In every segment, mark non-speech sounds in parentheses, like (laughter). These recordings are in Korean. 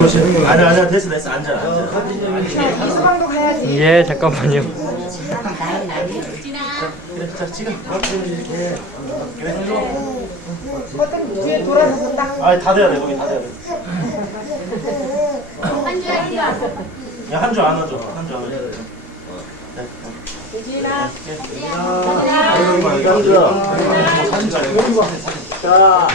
아니야 아니야 됐어 됐어 앉아 앉아 수방도 가야지. 예, 잠깐만요. 그래 자 지금 어떤 뒤에 돌아서서 딱. 아니 다 돼야 돼 거기 다 돼야 돼 야, 한줄안 하죠. 한줄 안 하죠. 네. 유진아. 사진 잘 자.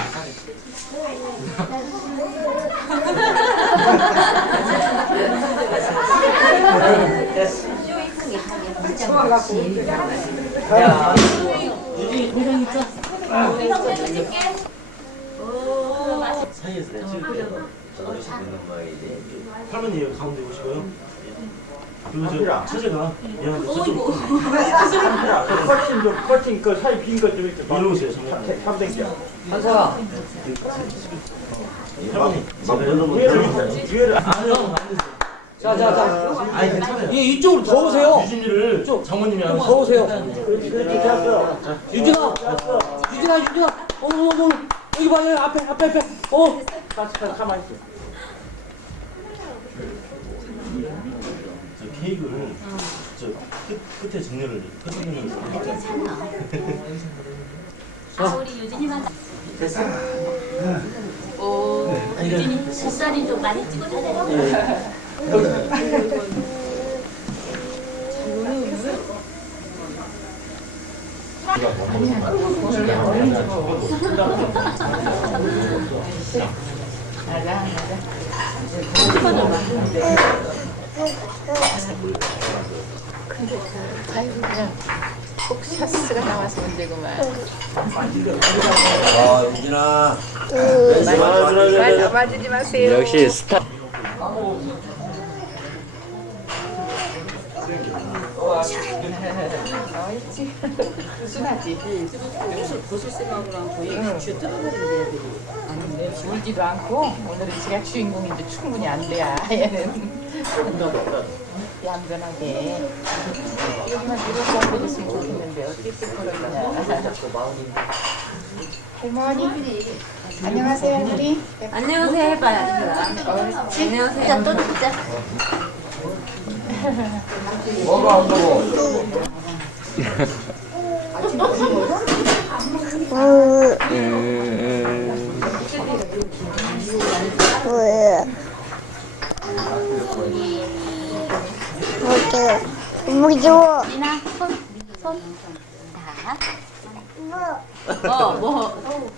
사이에서 내 찍을 때 할머니 여기 가운데 오시고요. 그리고 저 처제가 얘한테 저쪽 커팅 좀 커팅 그 사이 빈 것 좀 이렇게 한사가 여러분 뒤에를 뒤에를 아니요. 자, 자, 자. 아니 괜찮아요. 이 이쪽으로 더 오세요. 유진이를 장모님이 하면 더 오세요. 유진아, 유진아, 유진아. 어, 어, 어. 여기 봐, 여기 앞에, 앞에, 앞에. 어. 같이 가만히 있어 저 케이크를 저 끝, 끝에 정렬을 끝에 정렬을 (laughs) 아, 우리 유진이만. 됐어. 오, 유진이 목사님 좀 많이 찍어줘야 샤스가 나와서 문제구만. 아, 유진아. 맞아, 맞지 마세요. 역시 스타. 어있지. 순하지. 응. 울지도 않고 오늘은 제가 주인공인데 충분히 안 돼야 얘는 (laughs) 얌전하게. 여기만 밀어서 얹어줬으면 좋겠는데 어떻게 쓸 거냐 할머니. 안녕하세요 할머니. 안녕하세요 해봐요. 안녕하세요. 또 진짜. 무서워. 유진아 손, 손. 자. 어, 뭐.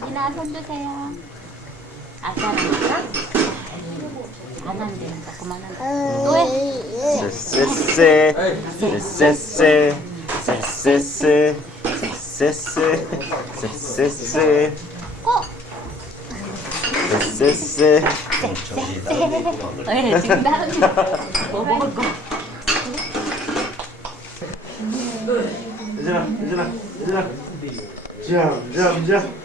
유진아 손 주세요. 아까는 안 한대. 그만한 거. 또 해. 쎄쎄 쎄 쎄 쎄쎄 쎄쎄 쎄쎄 어. 쎄쎄 네, 지금 다른 뭐 먹을 거. 얘들아 얘들아 얘들아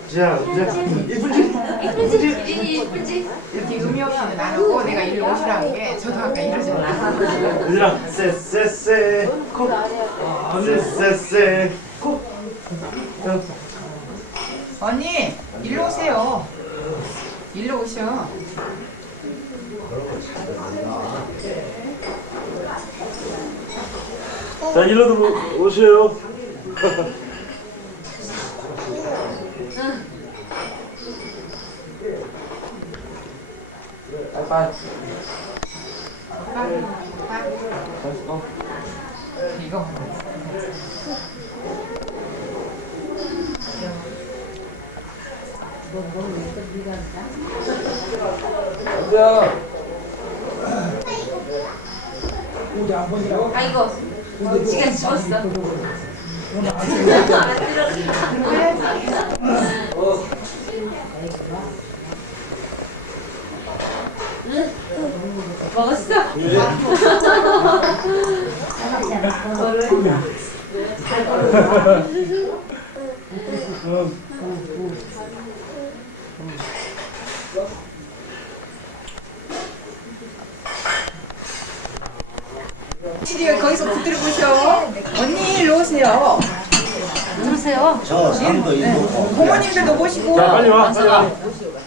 자자자자자 이쁘지? 이쁘지? 유진이 이쁘지? 의미 없이는 안 오고 내가 일로 오시라는 게 저도 아까 이러잖아 얘들아 쎄쎄쎄 코 쎄쎄쎄 코 언니 일로 오세요 일로 오셔. 자 일로 들어 오세요. 이거 아이고, 시간 죽었어. 먹었어? (laughs) (laughs) 시리얼 거기서 붙들어 보셔 언니 일로 오세요. 누르세요. 저 사람도 이거 부모님들도 모시고. 자 빨리 와 빨리 와.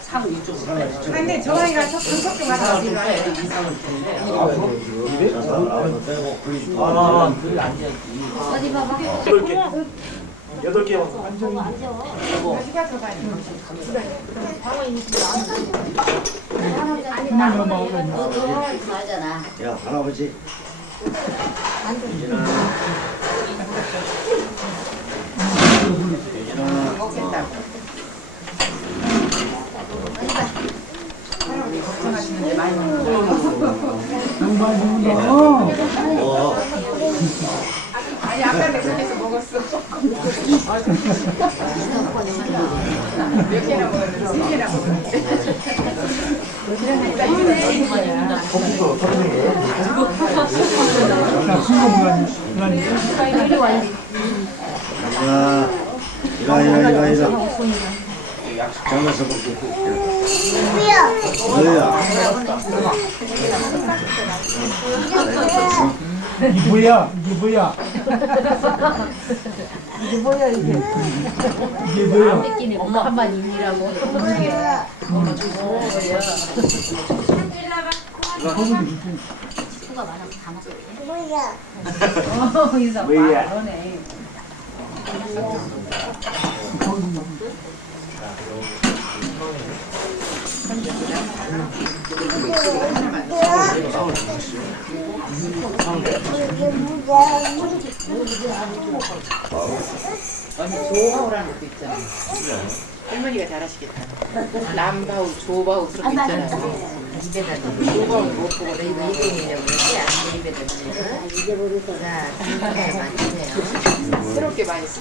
사상 이쪽으로. 근데 저희가 저 분석 좀 하자. 이상을 주는데. 아, 늘 앉아있지 어디 봐봐. 여덟 개. 여덟 개. 여기가 더 많이. 맞잖아. 야 할아버지 걱정하시는데 많이 먹는 거. 아니 아까 내속에서 먹었어. 몇 개나 먹었는데 세 개나 먹었는데. 야 이거 이거 이거 이거 잘라서 먹게 뭐야 이게 뭐야? 이게 뭐야? 이게 뭐야 이게? 이게 뭐야? 끼니 엄마 한번 입이라고. 식구가 많아서 다 먹어. 뭐야 언니 조하우라는 것도 있잖아. 할머니가 잘하시겠다. 남바우, 조바우 그런 거 있잖아요. 조바우 못 보고 내 이거 이름이냐고 그러지? 안 입에다 보니까. 새롭게 많이 쓰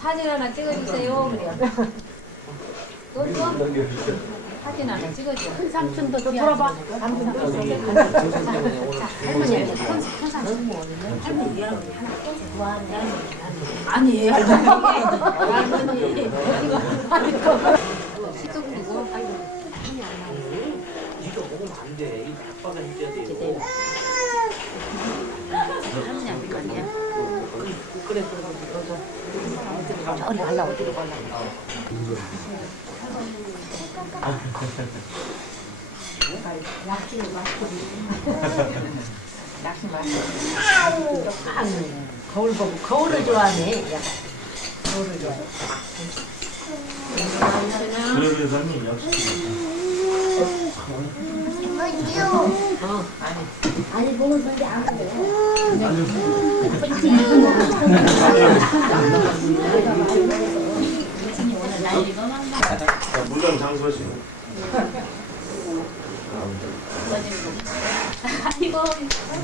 사진 하나 찍어주세요. 사진 하나 찍어줘. 큰 삼촌도 들어봐. 삼촌 할머니한테 큰, 큰 삼촌. 할머니 할머니 하나 아니 할머니 시도 그리고 이거 먹으면 안 돼 이 아빠가 해줘야 돼 할머니한테 갔냐? 그래 그래 어디 갈라 어디로 갈라? 거울 보고 거울을 좋아하네. 거울을 좋아해. 그래 그래 사장님 역시. 아니 보는 건데 안 그래. 오늘 난리 너무 자, 물건 장수하시고. 이거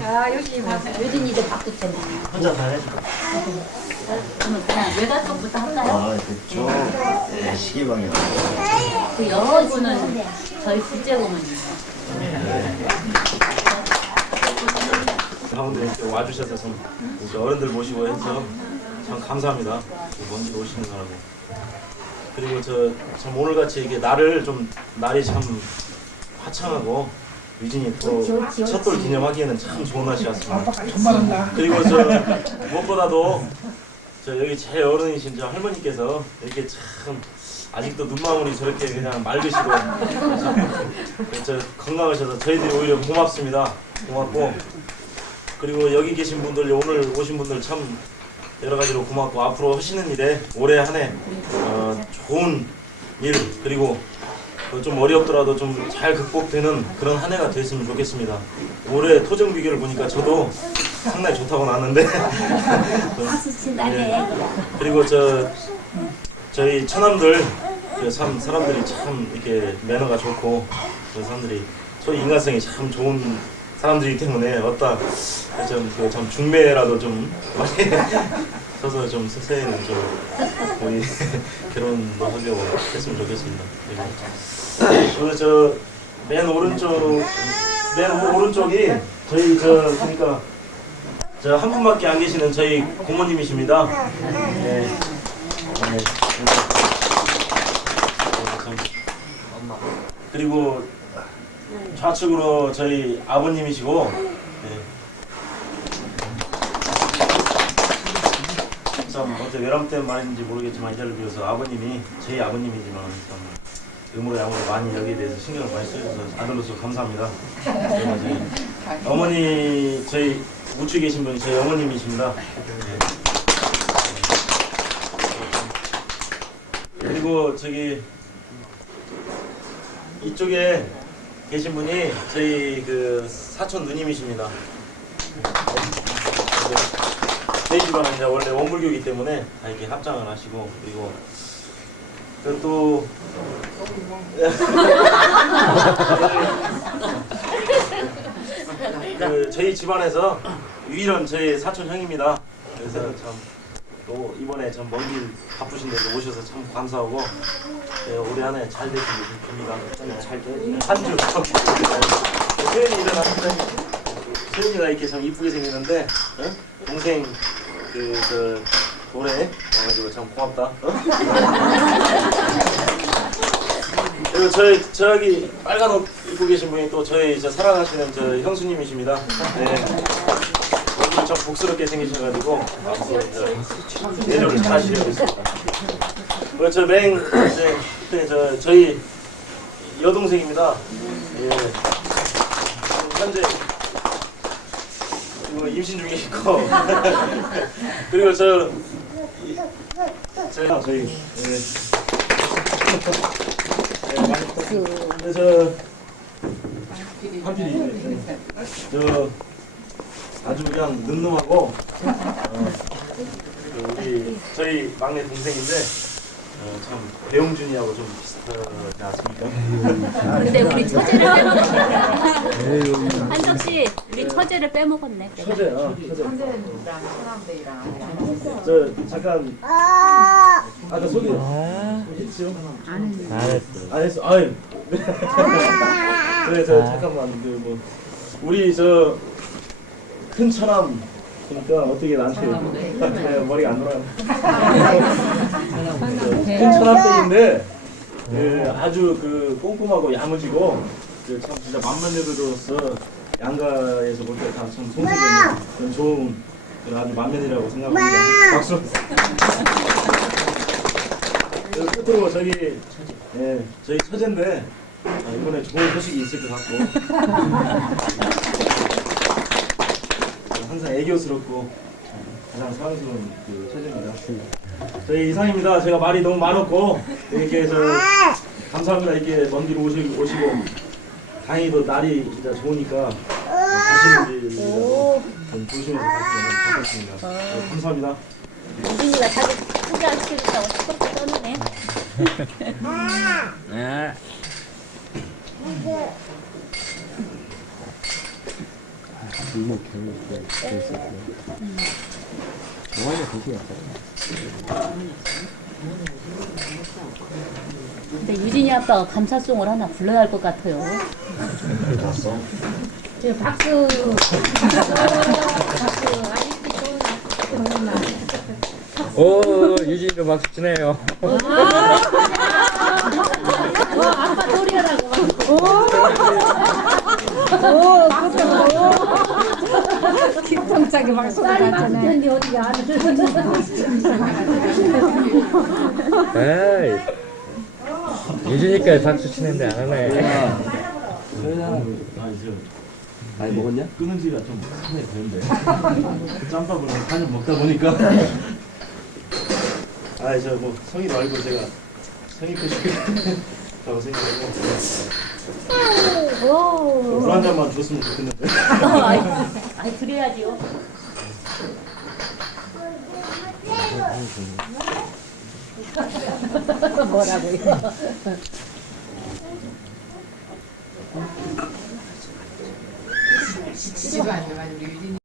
아, 봤어. 요진이도 쳤네. 혼자 다 해줘. 그러면 그냥 외가 쪽부터 할까요? 아 그쵸 네, 시계방이야 그 여분은 저희 둘째 고모님. 가운데 이렇게 와주셔서 참 이렇게 어른들 모시고 해서 참 감사합니다. 먼지 오시는 거라고. 그리고 저 참 오늘 같이 이게 날을 좀 날이 참 화창하고 유진이 또 첫돌 기념하기에는 참 좋은 날씨였습니다. 그리고 저 무엇보다도 저 여기 제일 어른이신 저 할머니께서 이렇게 참 아직도 눈망울이 저렇게 그냥 맑으시고 저 건강하셔서 저희들이 오히려 고맙습니다. 고맙고 그리고 여기 계신 분들 오늘 오신 분들 참 여러 가지로 고맙고 앞으로 하시는 일에 올해 한해 어, 좋은 일 그리고 어, 좀 어렵더라도 좀 잘 극복되는 그런 한 해가 됐으면 좋겠습니다. 올해 토정 비교를 보니까 저도 상당히 좋다고 나왔는데 (laughs) 예. 그리고 저 저희 처남들 그참 사람들이 참 이렇게 매너가 좋고 그 사람들이 소위 인간성이 참 좋은 사람들이기 때문에 어따 좀그좀 중매라도 좀 많이 (laughs) 서서 좀 서서히는 좀 우리 (laughs) 결혼도 하려고 했으면 좋겠습니다. 그리고 저맨 오른쪽 맨 오른쪽이 저희 저 그러니까 저 한 분밖에 안 계시는 저희 고모님이십니다. 네. 네. 참. 그리고 좌측으로 저희 아버님이시고 네. 참 어째 외람 때 말인지 모르겠지만 이 자리를 비워서 아버님이 제 아버님이지만 참 의무로 양으로 많이 여기에 대해서 신경을 많이 써주셔서 아들로서 감사합니다. 어머니 저희 우측에 계신 분이 저희 어머님이십니다. 네. 그리고 저기 이쪽에 계신 분이 저희 그 사촌 누님이십니다. 네. 저희 집안은 이제 원래 원불교이기 때문에 다 이렇게 합장을 하시고 그리고 그또 (laughs) 그 저희 집안에서 유일한 저희 사촌 형입니다. 그래서 참 또 이번에 참 먼 길 바쁘신데도 오셔서 참 감사하고 네, 올해 한 해 잘 되시길 빕니다. 잘 돼. 한주 소연이 일어났는데 소연이가 이렇게 참 이쁘게 생겼는데 어? 동생 그저 올해 와가지고 참 고맙다. 어? (laughs) 그리고 저희 저기 빨간 옷 입고 계신 분이 또 저희 저 사랑하시는 저 형수님이십니다. 네. 참 복스럽게 생기셔가지고 내조를 잘 하시려고 있습니다. 그리고 저맹 이제 그때 저 저희 여동생입니다. 예. 현재 지금 임신 중에 있고 (laughs) 그리고 저 이- 제가 저희 예. 네, 많이 그래서 한필이 저 아주 그냥 늠름하고 어, 그 우리 저희 막내 동생인데 어, 참 배용준이하고 좀 비슷하지 않습니까? 근데 우리 처제를 빼먹었네. 한석 씨, 우리 처제를 빼먹었네. 처제야 처제. 선생님이랑 사람들이랑. 저 잠깐. 아까 소개. 했죠? 안 했어 안 했어. 아유. (laughs) 그래 저 잠깐만 그뭐. 우리 저 큰 처남. 그러니까 어떻게 나한테 (laughs) 네, 머리가 안 돌아가 큰 처남댁인데 그 아주 그 꼼꼼하고 야무지고 그 참 진짜 만면여로서 양가에서 볼 때 다참 손색이 있는 그런 좋은 그런 아주 만면이라고 생각합니다. 박수. 그 끝으로 저기 예 저희 처제인데 아, 이번에 좋은 소식이 있을 것 같고 항상 애교스럽고 가장 사랑스러운 그 처제입니다. 저희 이상입니다. 제가 말이 너무 많았고 이렇게 저 감사합니다. 이렇게 먼 길 오시, 오시고 다행히도 날이 진짜 좋으니까 가시는 좀 조심해서 가시면 좋겠습니다. 네, 감사합니다. 유진이가 자기 소개 안 시켜준다고 시끄럽게 떠드네. 근데 유진이 아빠가 감사송을 하나 불러야 할 것 같아요. 저 박수. 오 유진이도 박수 치네요. 아빠 소리하라고. 김통짝이 박수가 나잖아. 근데 어디가 안 에이 유진이까지 박수 치는데 안 하네. 아 이제 많이 먹었냐? 끊은 지가 좀 상당히 되는데 짬밥을 한입 먹다 보니까 아저뭐 성의도 알고 제가 성의 표시라고 (laughs) 생각하고 물 한 잔만 줬으면 좋겠는데 아이, 아이 그래야지요. 뭐라고요? (laughs) 지치지도 않는데 우리 유진이